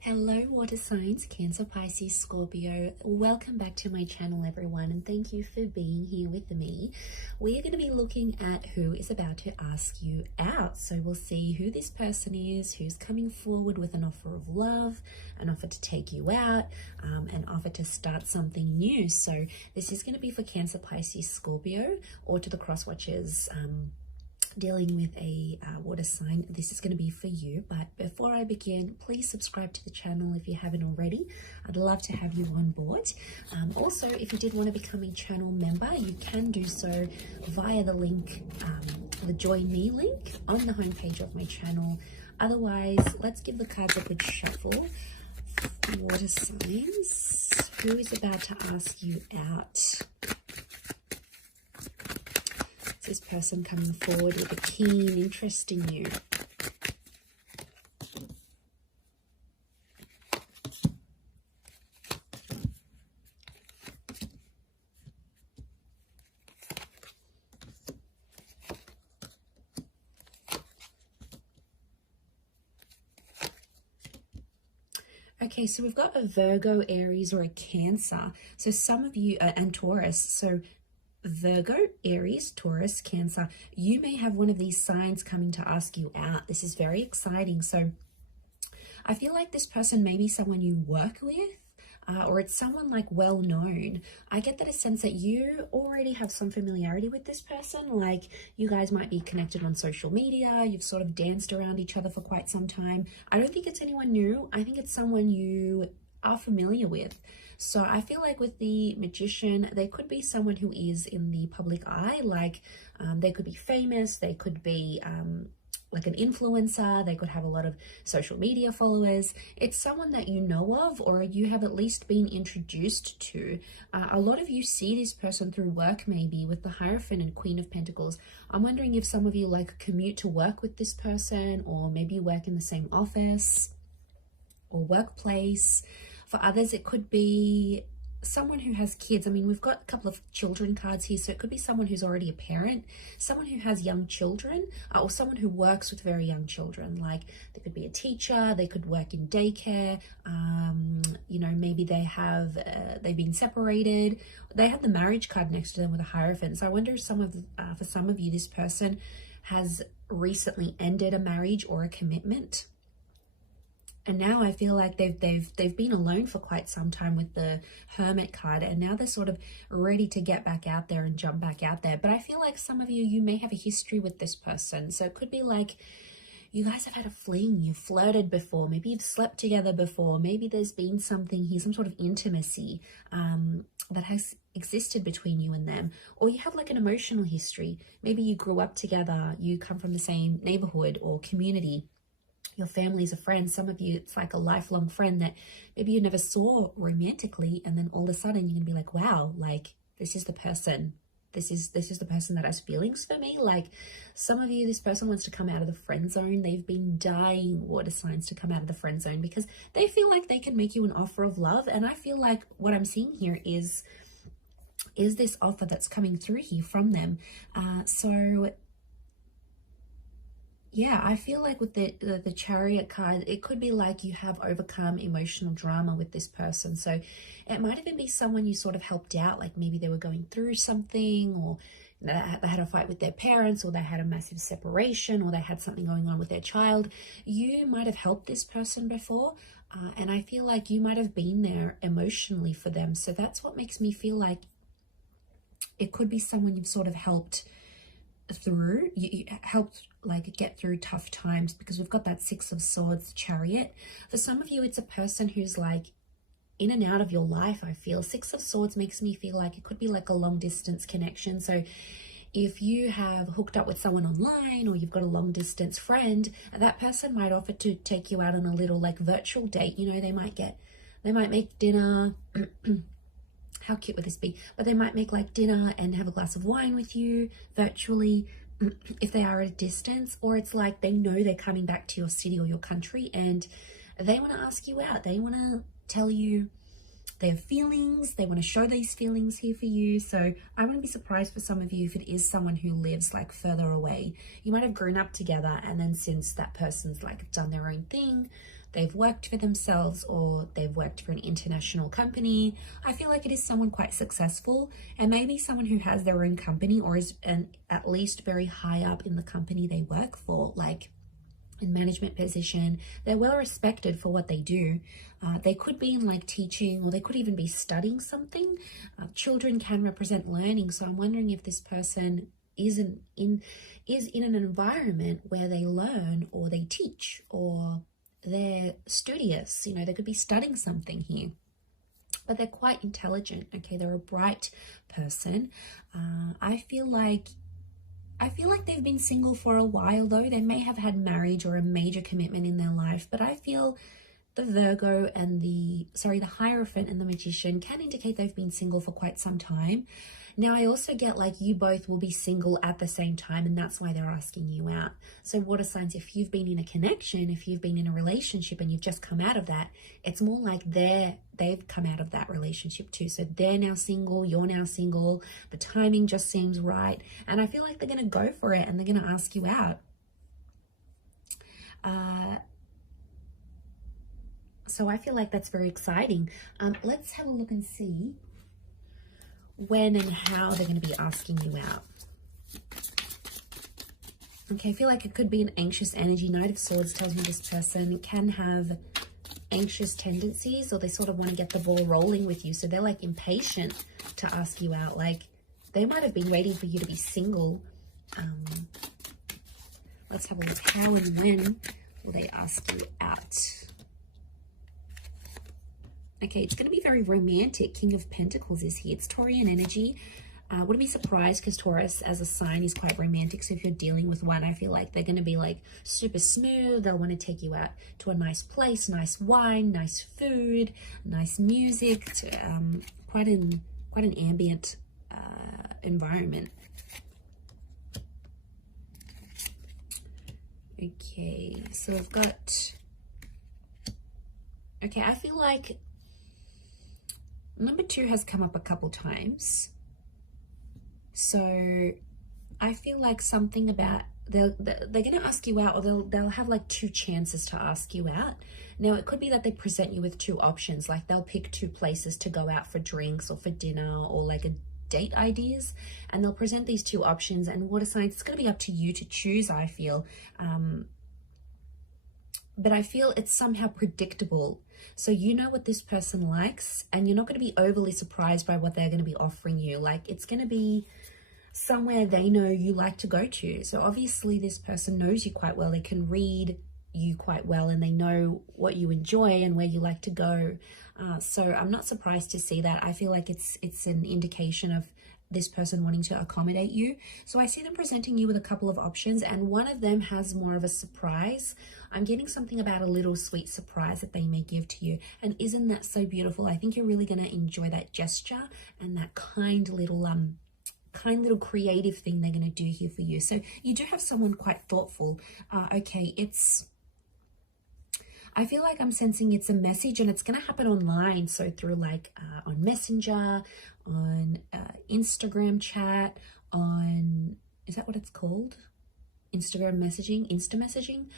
Hello water signs, Cancer, Pisces, Scorpio. Welcome back to my channel everyone, and thank you for being here with me. We are going to be looking at who is about to ask you out. So we'll see who this person is, who's coming forward with an offer of love, an offer to take you out, an offer to start something new. So this is going to be for Cancer, Pisces, Scorpio, or to the cross watchers dealing with a water sign. This is going to be for you. But before I begin, please subscribe to the channel if you haven't already. I'd love to have you on board. Also, if you did want to become a channel member, you can do so via the link, the join me link on the homepage of my channel. Otherwise, let's give the cards a good shuffle. Water signs, who is about to ask you out? This person coming forward with a keen interest in you. Okay, so we've got a Virgo, Aries, or a Cancer. So some of you, and Taurus. So Virgo, Aries, Taurus, Cancer, you may have one of these signs coming to ask you out. This is very exciting. So I feel like this person may be someone you work with, or it's someone like well known. I get that a sense that you already have some familiarity with this person. Like you guys might be connected on social media. You've sort of danced around each other for quite some time. I don't think it's anyone new. I think it's someone you are familiar with. So I feel like with the Magician, they could be someone who is in the public eye. Like they could be famous, they could be like an influencer, they could have a lot of social media followers. It's someone that you know of, or you have at least been introduced to. A lot of you see this person through work, maybe with the Hierophant and Queen of Pentacles. I'm wondering if some of you like commute to work with this person, or maybe you work in the same office or workplace. For others, it could be someone who has kids. I mean, we've got a couple of children cards here, so it could be someone who's already a parent, someone who has young children, or someone who works with very young children. Like they could be a teacher, they could work in daycare, you know, maybe they have, they've been separated. They have the marriage card next to them with a Hierophant. So I wonder if for some of you, this person has recently ended a marriage or a commitment. And now I feel like they've been alone for quite some time with the Hermit card, and now they're sort of ready to get back out there and jump back out there. But I feel like some of you may have a history with this person. So it could be like you guys have had a fling, you've flirted before, maybe you've slept together before, maybe there's been something here, some sort of intimacy that has existed between you and them. Or you have like an emotional history. Maybe you grew up together, you come from the same neighborhood or community. Your family's a friend. Some of you, it's like a lifelong friend that maybe you never saw romantically, and then all of a sudden you're gonna be like, wow, like this is the person. This is the person that has feelings for me. Like some of you, this person wants to come out of the friend zone. They've been dying, water signs, to come out of the friend zone because they feel like they can make you an offer of love. And I feel like what I'm seeing here is this offer that's coming through here from them. So yeah, I feel like with the Chariot card, it could be like you have overcome emotional drama with this person. So it might even be someone you sort of helped out, like maybe they were going through something, or they had a fight with their parents, or they had a massive separation, or they had something going on with their child. You might have helped this person before, and I feel like you might have been there emotionally for them. So that's what makes me feel like it could be someone you've sort of helped through, you helped like get through tough times, because we've got that Six of Swords, Chariot. For some of you, it's a person who's like in and out of your life. I feel Six of Swords makes me feel like it could be like a long distance connection. So if you have hooked up with someone online, or you've got a long distance friend, that person might offer to take you out on a little like virtual date. You know, they might make dinner. How cute would this be? But they might make like dinner and have a glass of wine with you virtually if they are at a distance. Or it's like they know they're coming back to your city or your country and they want to ask you out. They want to tell you their feelings. They want to show these feelings here for you. So I wouldn't be surprised for some of you if it is someone who lives like further away. You might have grown up together, and then since that person's like done their own thing, they've worked for themselves, or they've worked for an international company. I feel like it is someone quite successful, and maybe someone who has their own company or is at least very high up in the company they work for, like in management position. They're well respected for what they do. They could be in like teaching, or they could even be studying something. Children can represent learning, so I'm wondering if this person is in an environment where they learn or they teach or they're studious. You know, they could be studying something here, but they're quite intelligent. Okay, they're a bright person. I feel like they've been single for a while though. They may have had marriage or a major commitment in their life, but I feel the Virgo and the Hierophant and the Magician can indicate they've been single for quite some time. Now, I also get like you both will be single at the same time, and that's why they're asking you out. So water signs, if you've been in a connection, if you've been in a relationship and you've just come out of that, it's more like they've come out of that relationship too. So they're now single, you're now single, the timing just seems right. And I feel like they're going to go for it and they're going to ask you out. So I feel like that's very exciting. Let's have a look and see when and how they're going to be asking you out. Okay, I feel like it could be an anxious energy. Knight of Swords tells me this person can have anxious tendencies, or they sort of want to get the ball rolling with you. So they're like impatient to ask you out. Like they might have been waiting for you to be single. Let's have a look. How and when will they ask you out? Okay, it's going to be very romantic. King of Pentacles is here. It's Taurian energy. Wouldn't be surprised because Taurus as a sign is quite romantic. So if you're dealing with one, I feel like they're going to be like super smooth. They'll want to take you out to a nice place, nice wine, nice food, nice music, to, quite an ambient environment. Okay, so I've got, okay, I feel like number 2 has come up a couple times. So I feel like something about they're going to ask you out, or they'll have like 2 chances to ask you out. Now it could be that they present you with 2 options, like they'll pick 2 places to go out for drinks or for dinner or like a date ideas, and they'll present these 2 options, and water signs, it's going to be up to you to choose, I feel. But I feel it's somehow predictable. So you know what this person likes, and you're not going to be overly surprised by what they're going to be offering you. Like it's going to be somewhere they know you like to go to. So obviously this person knows you quite well. They can read you quite well, and they know what you enjoy and where you like to go. So I'm not surprised to see that. I feel like it's an indication of this person wanting to accommodate you. So I see them presenting you with a couple of options, and one of them has more of a surprise. I'm getting something about a little sweet surprise that they may give to you. And isn't that so beautiful? I think you're really going to enjoy that gesture and that kind little creative thing they're going to do here for you. So you do have someone quite thoughtful. Okay, I feel like I'm sensing it's a message, and it's going to happen online. So through like on Messenger, on Instagram chat, on, is that what it's called? Instagram messaging, Insta messaging,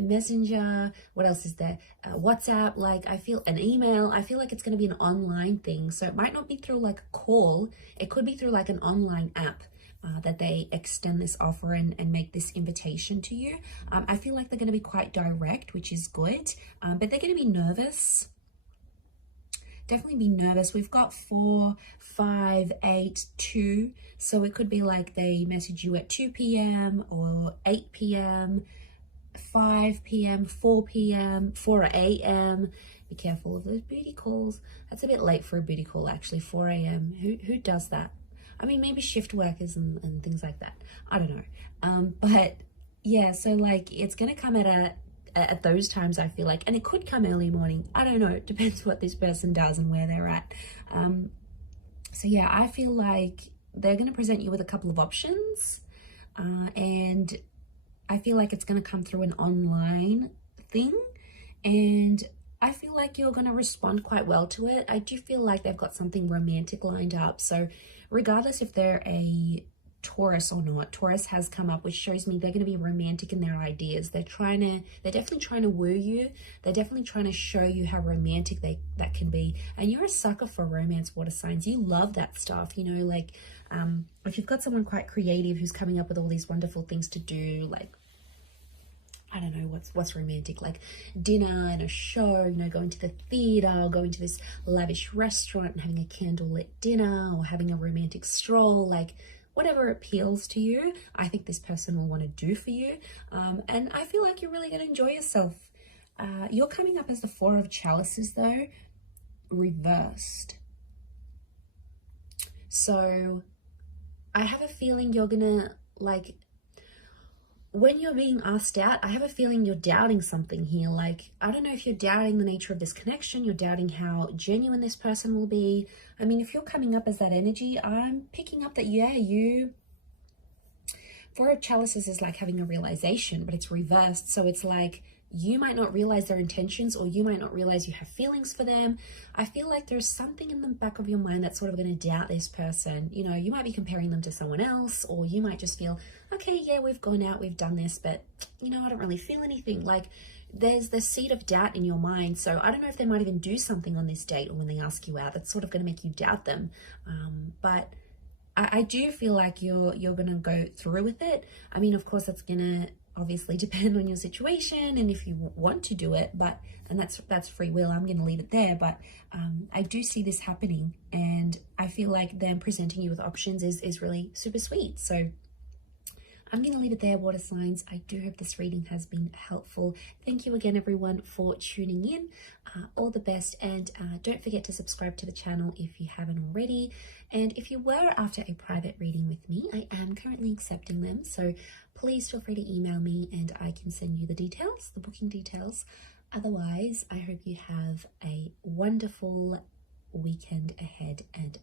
Messenger, what else is there? WhatsApp, like I feel an email. I feel like it's going to be an online thing. So it might not be through like a call. It could be through like an online app. That they extend this offer and make this invitation to you. I feel like they're going to be quite direct, which is good, but they're going to be nervous. Definitely be nervous. We've got 4, 5, 8, 2. So it could be like they message you at 2 p.m. or 8 p.m., 5 p.m., 4 p.m., 4 a.m. Be careful of those booty calls. That's a bit late for a booty call, actually, 4 a.m. Who does that? I mean, maybe shift workers and things like that. I don't know. But yeah, so like it's going to come at those times, I feel like, and it could come early morning. I don't know. It depends what this person does and where they're at. So yeah, I feel like they're going to present you with a couple of options. And I feel like it's going to come through an online thing. And I feel like you're going to respond quite well to it. I do feel like they've got something romantic lined up. So regardless if they're a Taurus or not. Taurus has come up, which shows me they're going to be romantic in their ideas. They're definitely trying to woo you. They're definitely trying to show you how romantic that can be. And you're a sucker for romance, water signs. You love that stuff, you know, like if you've got someone quite creative who's coming up with all these wonderful things to do, like, I don't know what's romantic, like dinner and a show, you know, going to the theater, going to this lavish restaurant and having a candlelit dinner, or having a romantic stroll, like whatever appeals to you, I think this person will want to do for you. And I feel like you're really going to enjoy yourself. You're coming up as the Four of Chalices though, reversed. So I have a feeling you're gonna, like, when you're being asked out, I have a feeling you're doubting something here. Like, I don't know if you're doubting the nature of this connection, you're doubting how genuine this person will be. I mean, if you're coming up as that energy, I'm picking up that, yeah, you, Four of Chalices is like having a realization, but it's reversed. So it's like, you might not realize their intentions, or you might not realize you have feelings for them. I feel like there's something in the back of your mind that's sort of going to doubt this person. You know, you might be comparing them to someone else, or you might just feel, okay, yeah, we've gone out, we've done this, but you know, I don't really feel anything. Like, there's the seed of doubt in your mind. So I don't know if they might even do something on this date or when they ask you out that's sort of going to make you doubt them. But I do feel like you're going to go through with it. I mean, of course, that's going to obviously depend on your situation and if you want to do it, but, and that's free will. I'm going to leave it there, but I do see this happening, and I feel like them presenting you with options is really super sweet. So I'm going to leave it there, water signs. I do hope this reading has been helpful. Thank you again, everyone, for tuning in. All the best, and don't forget to subscribe to the channel if you haven't already. And if you were after a private reading with me, I am currently accepting them, so please feel free to email me and I can send you the details, the booking details. Otherwise, I hope you have a wonderful weekend ahead, and